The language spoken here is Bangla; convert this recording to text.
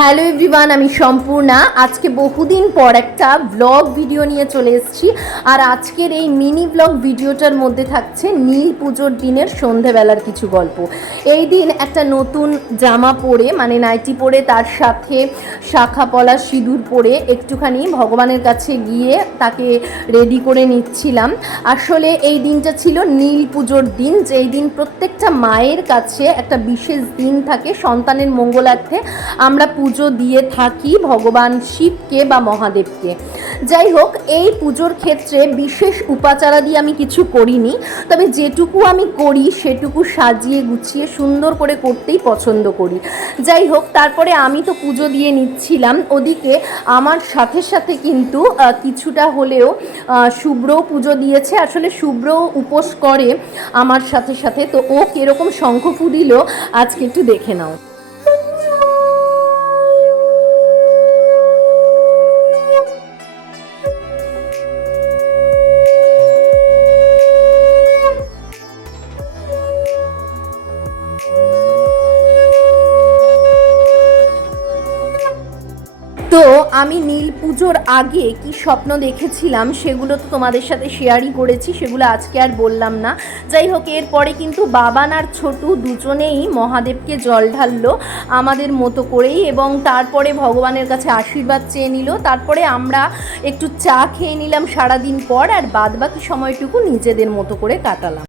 হ্যালো এভরিওয়ান, আমি সম্পূর্ণা। আজকে বহুদিন পর একটা ব্লগ ভিডিও নিয়ে চলে এসেছি। আর আজকের এই মিনি ব্লগ ভিডিওটার মধ্যে থাকছে নীল পুজোর দিনের সন্ধেবেলার কিছু গল্প। এই দিন একটা নতুন জামা পরে, মানে নাইটি পরে, তার সাথে শাখা পলা সিঁদুর পরে একটুখানি ভগবানের কাছে গিয়ে তাকে রেডি করে নিচ্ছিলাম। আসলে এই দিনটা ছিল নীল পুজোর দিন, যেই দিন প্রত্যেকটা মায়ের কাছে একটা বিশেষ দিন থাকে সন্তানের মঙ্গলার্থে। আমরা পুজো দিয়ে থাকি ভগবান শিবকে বা মহাদেবকে। যাই হোক, এই পুজোর ক্ষেত্রে বিশেষ উপাচারা দিয়ে আমি কিছু করিনি, তবে যেটুকু আমি করি সেটুকু সাজিয়ে গুছিয়ে সুন্দর করে করতেই পছন্দ করি। যাই হোক, তারপরে আমি তো পুজো দিয়ে নিচ্ছিলাম, ওদিকে আমার সাথে সাথে কিন্তু কিছুটা হলেও শুভ্রও পুজো দিয়েছে। আসলে শুভ্র উপোস করে আমার সাথে সাথে, তো ও কীরকম শঙ্খ ফু দিল আজকে একটু দেখে নাও। তো আমি নীল পুজোর আগে কি স্বপ্ন দেখেছিলাম সেগুলো তো তোমাদের সাথে শেয়ারই করেছি, সেগুলো আজকে আর বললাম না। যাই হোক, এরপরে কিন্তু বাবান আর ছোটু দুজনেই মহাদেবকে জল ঢাললো আমাদের মতো করেই, এবং তারপরে ভগবানের কাছে আশীর্বাদ চেয়ে নিল। তারপরে আমরা একটু চা খেয়ে নিলাম সারাদিন পর, আর বাদবাকি সময়টুকু নিজেদের মতো করে কাটালাম।